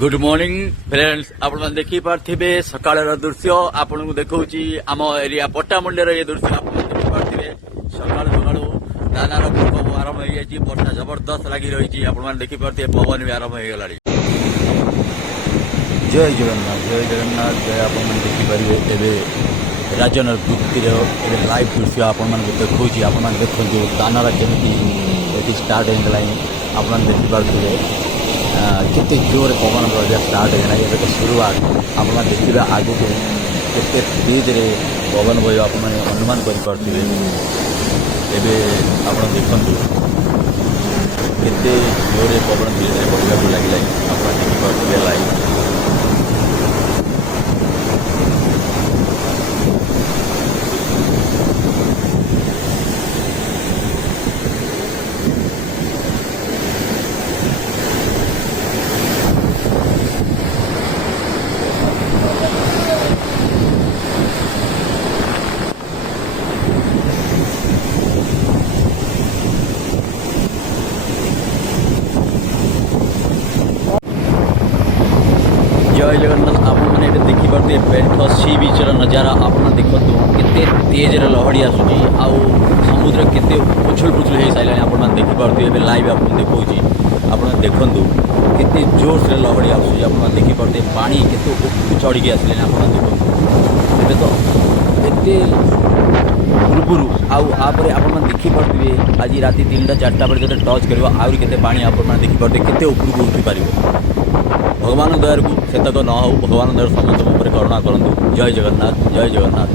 Good morning friends आप देखी पारे सकाल दृश्य आपन को देखा आम एरिया पट्टामुंडेर ये दृश्य आप देखी पारे सकाल सकाल दानार पर्व आरंभ हो जाए वर्षा जबरदस्त लगी रही आप देखी पारे पवन भी आरंभ हो गला। जय जगन्नाथ जय आप देखिपारे एवं राजनर वृत्तिर लाइव दृश्य आपण देखा आप देखो दानार जमी स्टार्ट होगा आप देखिपारे केते जोर पवन बजा स्टार्ट होगा ये तो शुरुआत आप देखिए आगे केते तेज रे पवन बह आप अनुमान करें आप देखु केते जोर पवन धीरे धीरे बढ़ा लगे आप देखिए लाइव जय जगन्नाथ आपने देखिपारे बेठ सी बीचर नजारा आप देखो केते तेज लहड़ी आसूँ आउ समुद्र केते उछुल पुछुल हो सारे आप देखिपारे लाइव आप देखा आप देखु केते जोर से लहड़ी आसूँ आप देखिपारे पानी केते चढ़ी आसले आप देखो तो एते पूर्व आउे आप देखिपारे आज राति 3टा 4टा बजे जो टच कर आहरी केते पानी आप देखिपारे केते उपरକୁ उठी पार भगवान दयार को सेतक न हो भगवान दयार समस्त करुणा करंतु। जय जगन्नाथ जय जगन्नाथ।